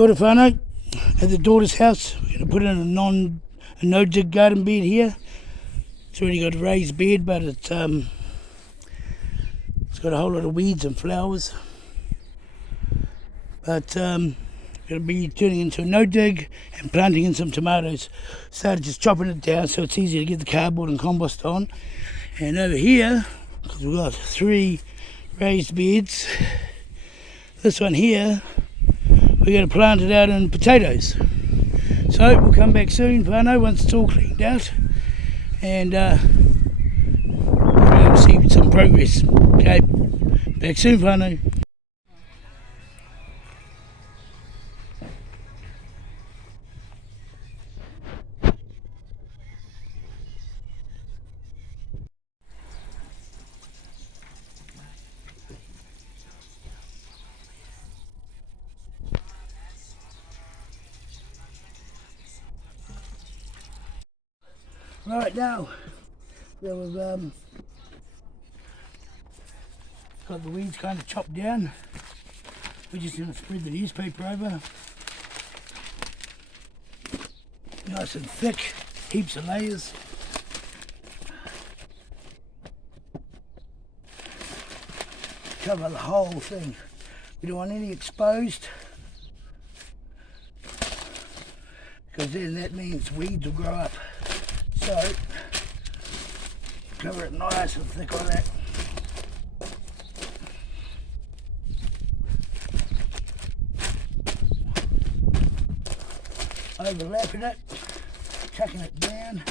Kia ora whānau. At the daughter's house, we're going to put in a no-dig garden bed here. It's already got a raised bed, but it's got a whole lot of weeds and flowers. But going to be turning into a no-dig and planting in some tomatoes. Started just chopping it down so it's easier to get the cardboard and compost on. And over here, because we've got 3 raised beds, this one here, we're going to plant it out in potatoes. So we'll come back soon, whānau, once it's all cleaned out, and we'll see some progress. Okay, back soon, whānau. Right now, we've got the weeds kind of chopped down. We're just going to spread the newspaper over. Nice and thick, heaps of layers. Cover the whole thing. We don't want any exposed, because then that means weeds will grow up. So, cover it nice and thick like that. Overlapping it, tucking it down.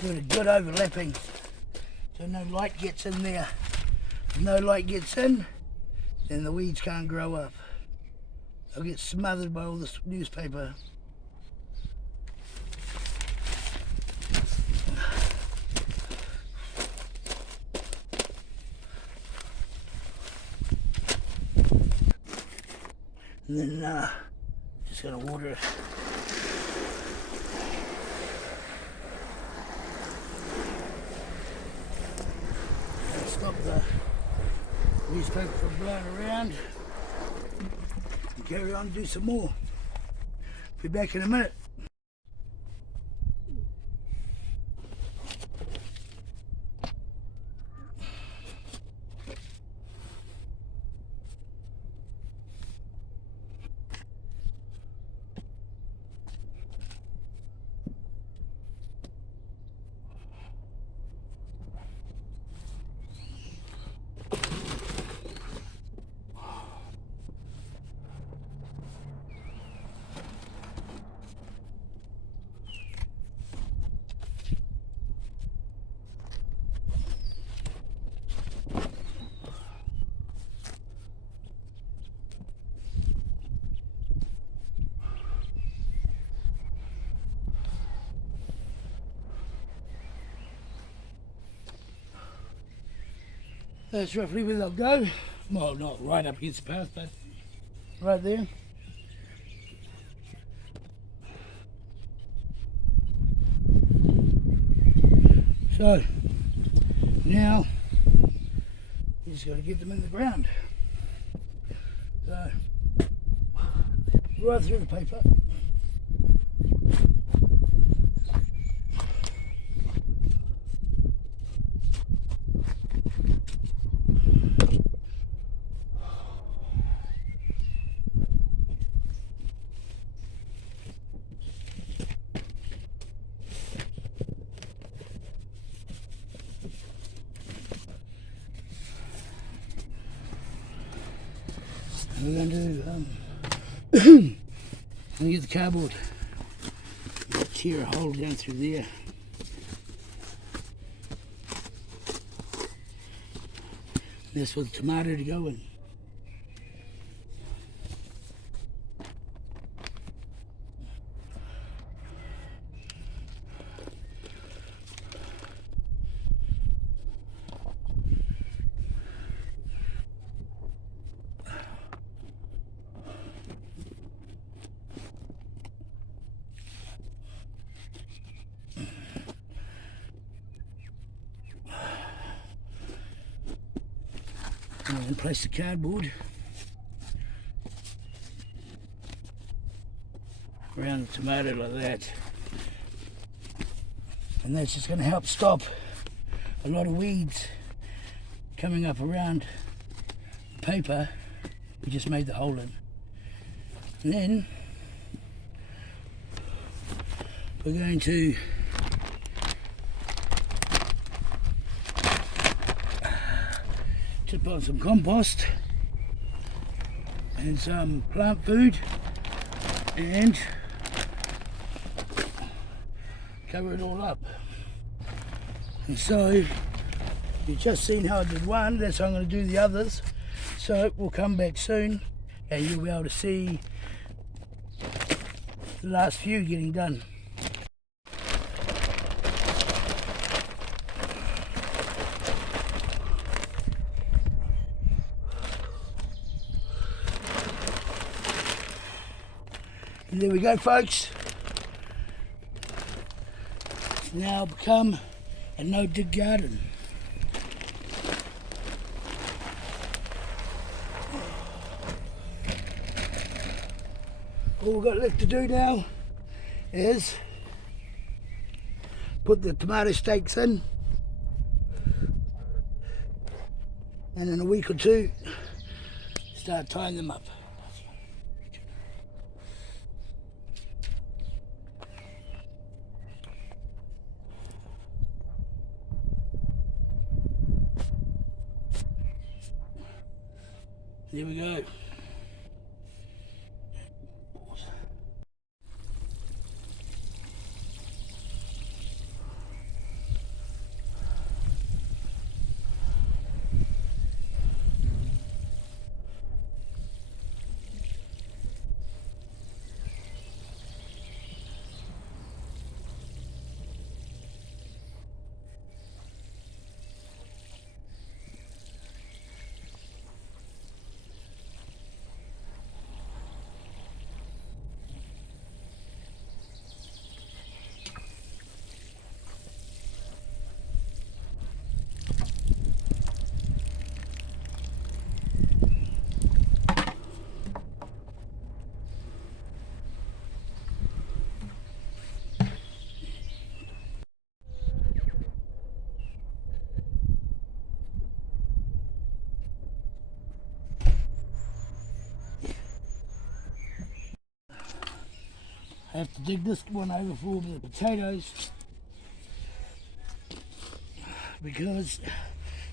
Doing a good overlapping so no light gets in there. If no light gets in, then the weeds can't grow up. They'll get smothered by all this newspaper. And then just gonna water it. Stop the newspaper from blowing around and carry on and do some more. Be back in a minute. That's roughly where they'll go. Well, not right up against the path, but right there. So, now, you just got to get them in the ground. So, right through the paper. We're going to get the cardboard, tear a hole down through there. That's for the tomato to go in. And then place the cardboard around the tomato like that. And that's just going to help stop a lot of weeds coming up around the paper we just made the hole in. And then we're going to tip on some compost and some plant food and cover it all up. And so you've just seen how I did one, that's how I'm going to do the others. So we'll come back soon and you'll be able to see the last few getting done. And there we go, folks. It's now become a no-dig garden. All we've got left to do now is put the tomato stakes in, and in a week or two start tying them up. There we go. I have to dig this one over for the potatoes because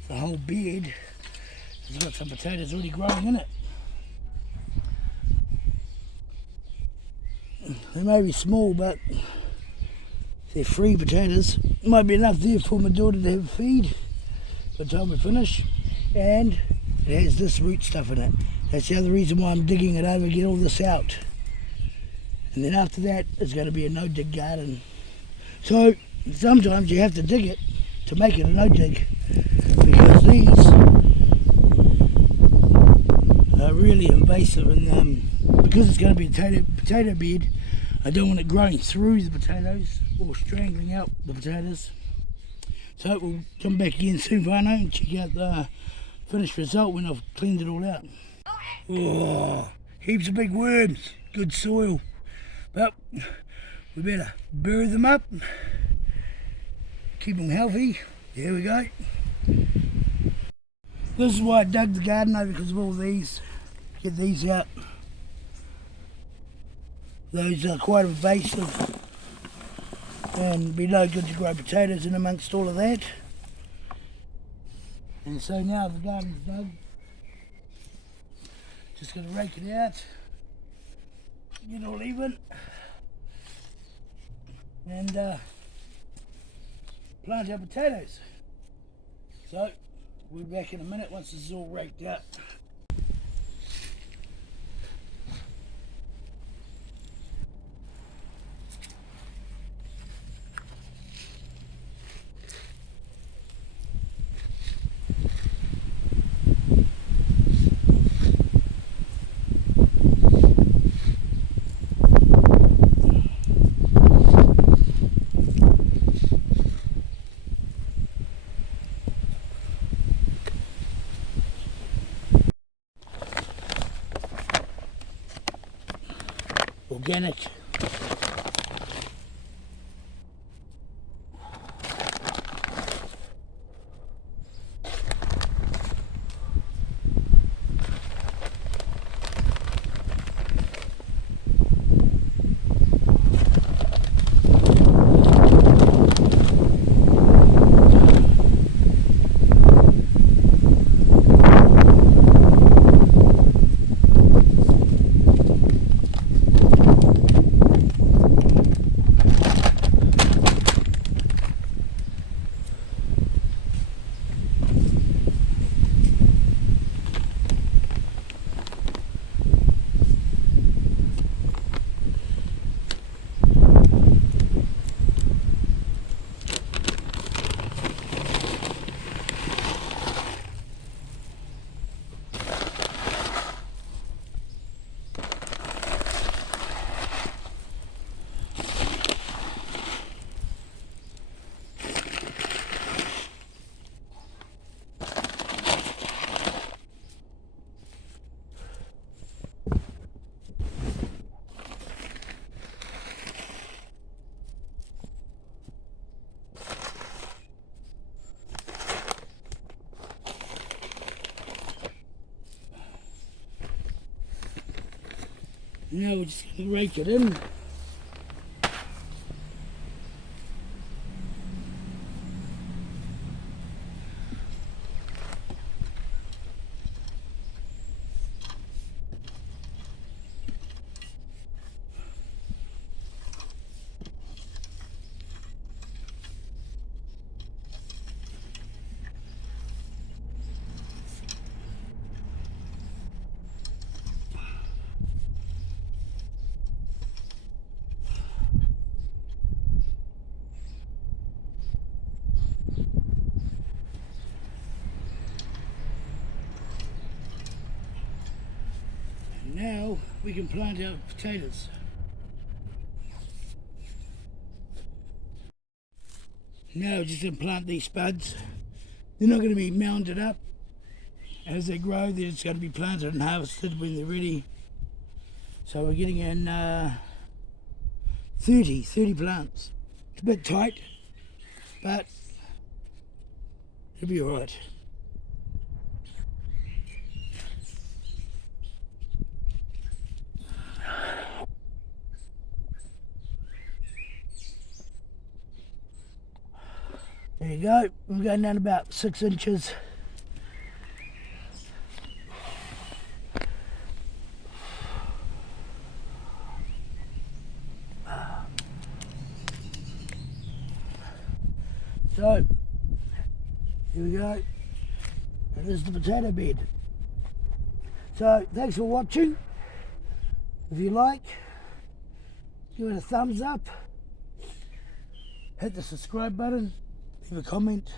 the whole bed has got some potatoes already growing in it. They may be small, but they're free potatoes. Might be enough there for my daughter to have a feed by the time we finish. And it has this root stuff in it. That's the other reason why I'm digging it over, get all this out. And then after that, it's going to be a no-dig garden. So sometimes you have to dig it to make it a no-dig, because these are really invasive, and because it's going to be a potato bed, I don't want it growing through the potatoes or strangling out the potatoes. So we'll come back again soon, Vano, and check out the finished result when I've cleaned it all out. Oh, heaps of big worms, good soil. But we better bury them up, keep them healthy. There we go. This is why I dug the garden over, because of all these. Get these out. Those are quite invasive and be no good to grow potatoes in amongst all of that. And so now the garden's dug. Just going to rake it out. Get all even and plant our potatoes. So we'll be back in a minute once this is all raked out. organic. Now we're just going to rake it in. Now we can plant our potatoes. Now we're just going to plant these spuds. They're not going to be mounded up. As they grow, they're just going to be planted and harvested when they're ready. So we're getting in 30 plants. It's a bit tight, but it'll be alright. There you go, we're going down about 6 inches. So, here we go, and this is the potato bed. So, thanks for watching. If you like, give it a thumbs up, hit the subscribe button, leave a comment,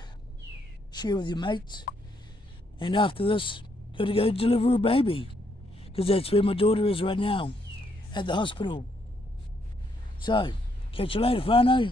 share with your mates, and after this, got to go deliver a baby, because that's where my daughter is right now, at the hospital. So, catch you later, whānau.